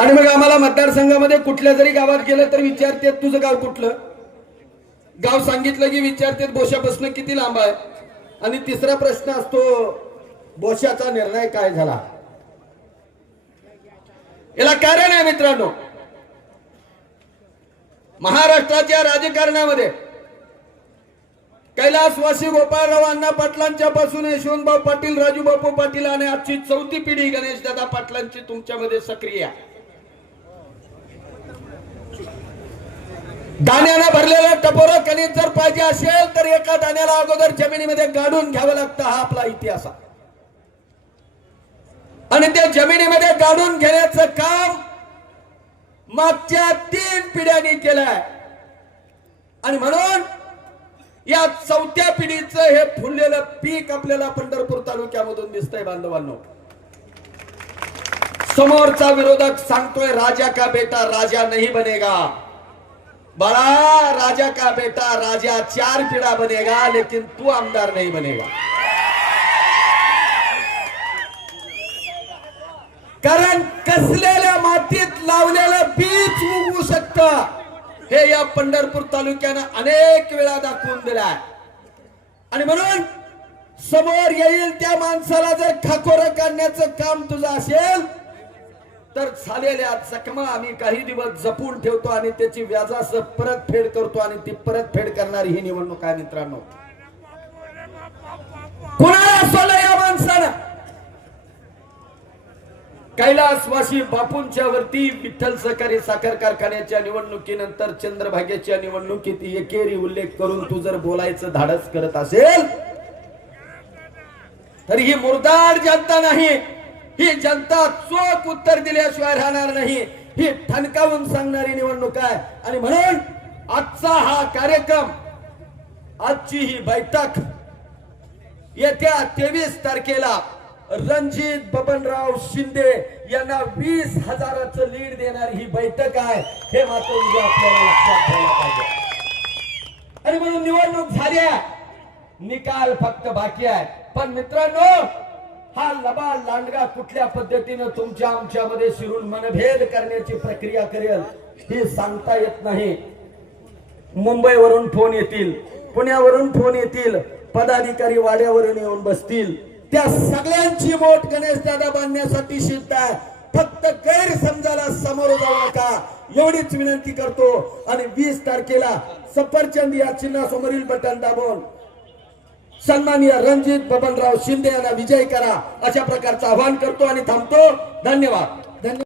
आणि मग आम्हाला मतदारसंघामध्ये कुठल्या जरी गावात गेलं तर विचारतेत तुझं गाव कुठलं? गाव सांगितलं की विचारतेत बोशापासून किती लांब आहे? आणि तिसरा प्रश्न असतो बोशाचा निर्णय काय झाला? याला कारण आहे मित्रांनो महाराष्ट्राच्या राजकारणामध्ये कैलासवासी गोपाळराव अण्णा पाटलांच्या पासून यशवंतभाऊ पाटील राजूबापू पाटील आणि आजची चौथी पिढी गणेश दादा पाटलांची तुमच्यामध्ये सक्रिय आहे. दाण्यानं भरलेलं टपोर कणित जर पाहिजे असेल तर एका दाण्याला अगोदर जमिनीमध्ये गाडून घ्यावं लागतं हा आपला इतिहास आहे. आणि त्या जमिनीमध्ये गाडून घेण्याचं काम मागच्या तीन पिढ्यांनी केलंय. आणि म्हणून या चौथ्या पिढीचं हे फुललेलं पीक आपल्याला पंढरपूर तालुक्यामधून दिसतंय बांधवांनो. समोरचा विरोधक सांगतोय राजा का बेटा राजा नहीं बनेगा. बड़ा राजा का बेटा राजा चार पीड़ा बनेगा लेकिन तू आमदार नहीं बनेगा। कारण कसलेल्या मातीत लावलेलं बीज उगवू शकत हे या पंढरपूर तालुक्यानं अनेक वेळा दाखवून दिलाय आणि म्हणून समोर येईल त्या माणसाला जर खाकोर काढण्याचं काम तुझं असेल तर झालेल्या जखमा आम्ही काही दिवस जपून ठेवतो आणि त्याची व्याजास परत फेड करतो आणि ती परतफेड करणारी ही निवडणूक आहे मित्रांनो. कुणाला सोलं या माणसानं? कैलासवासी बापूंच्या वरती विठ्ठल सहकारी साखर कारखान्याच्या निवडणुकीनंतर चंद्रभागेच्या निवडणुकीत एकेरी उल्लेख करून तू जर बोलायचं धाडस करत असेल तर ही मुर्दाड जनता नाही. ही जनता चोख उत्तर दिल्याशिवाय राहणार नाही. ही ठणकावून सांगणारी निवडणूक आहे. आणि म्हणून आजचा हा कार्यक्रम आजची ही बैठक येत्या तेवीस तारखेला रणजित बबनराव शिंदे यांना वीस हजाराचं लीड देणारी ही बैठक आहे. हे मात्र उद्या आपल्याला लक्षात ठेवायला पाहिजे. आणि म्हणून निवडणूक झाली आहे. निकाल फक्त बाकी आहे. पण मित्रांनो हा लबा लांडगा कुठल्या पद्धतीनं तुमच्या आमच्यामध्ये शिरून मनभेद करण्याची प्रक्रिया करेल हे सांगता येत नाही. मुंबईवरून फोन येतील पुण्यावरून फोन येतील पदाधिकारी वाड्यावरून येऊन बसतील. त्या सगळ्यांची बोट गणेश दादा बांधण्यासाठी सिद्ध आहे. फक्त गैरसमजाला समोर जाऊ नका. एवढीच विनंती करतो. आणि वीस तारखेला सफरचंद या चिन्हासमोरील बटन दाबून सन्माननीय रणजित बबनराव शिंदे यांना विजय करा अशा प्रकारचं आवाहन करतो आणि थांबतो. धन्यवाद. धन्यवाद.